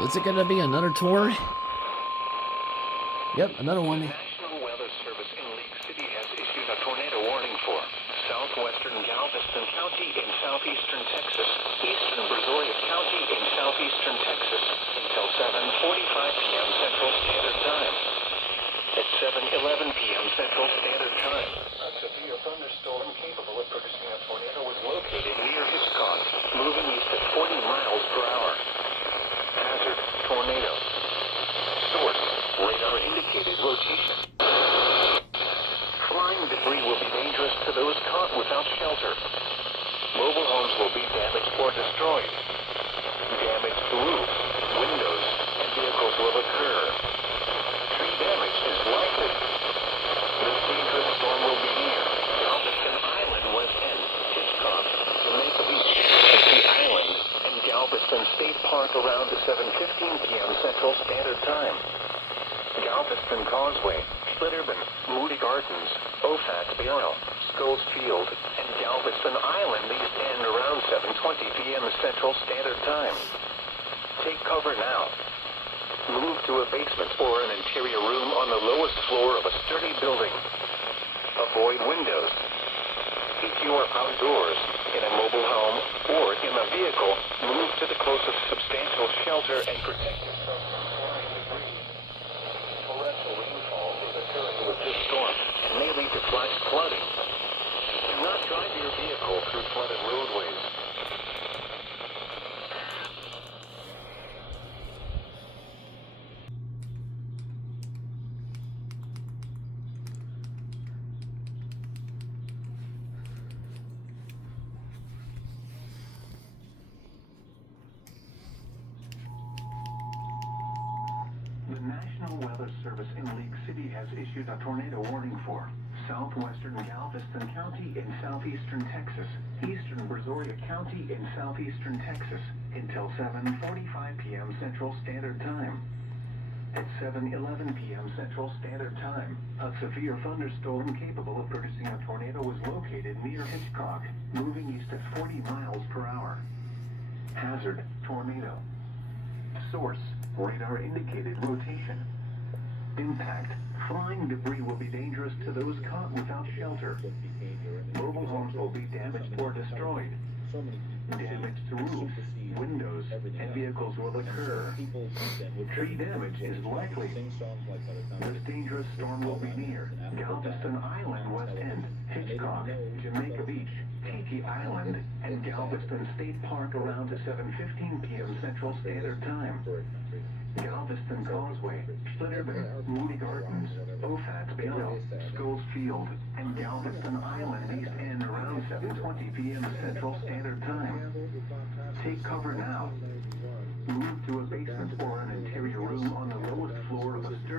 Is it gonna be another tour? Yep, another one. National Weather Service in League City has issued a tornado warning for southwestern Galveston County in southeastern Texas, eastern Brazoria County in southeastern Texas until 7:45 p.m. Central Standard Time. At 7:11 p.m. Central Standard Time, a severe thunderstorm capable of producing a tornado was located near Hitchcock, moving east at 40 miles per hour. Hazard: tornado. Source: radar indicated rotation. Flying debris will be dangerous to those caught without shelter. Mobile homes will be damaged or destroyed. Damage to roofs, windows, and vehicles will occur. Tree damage is likely. This dangerous storm will be near Galveston Island, West End, Hitchcock, Jamaica Beach, Key Island, and Galveston State Park around 7:15 p.m. Central Standard Time. Galveston Causeway, Flitterman, Moody Gardens, Ofat Barrel, Scholes Field, and Galveston Island East End around 7:20 p.m. Central Standard Time. Take cover now. Move to a basement or an interior room on the lowest floor of a sturdy building. Avoid windows. If you are outdoors, in a mobile home, or in a vehicle, move to the closest substantial shelter and protect yourself from flying debris. Torrential rainfall is occurring with this storm and may lead to flash flooding. Do not drive your vehicle through flooded roadways. The National Weather Service in League City has issued a tornado warning for southwestern Galveston County in southeastern Texas, eastern Brazoria County in southeastern Texas until 7:45 p.m. Central Standard Time. At 7:11 p.m. Central Standard Time, a severe thunderstorm capable of producing a tornado was located near Hitchcock, moving east at 40 miles per hour. Hazard: tornado. Source: radar indicated rotation. Impact: flying debris will be dangerous to those caught without shelter. Mobile homes will be damaged or destroyed. Damage to roofs, windows, and vehicles will occur. Tree damage is likely. This dangerous storm will be near Galveston Island, West End, Hitchcock, Jamaica Beach, Key Island, and Galveston State Park around 7:15 p.m. Central Standard Time. Galveston Causeway, Flitterman, Moody Gardens, Ofat Barrel, Scholes Field, and Galveston Island East End around 7:20 p.m. Central Standard Time. Take cover now.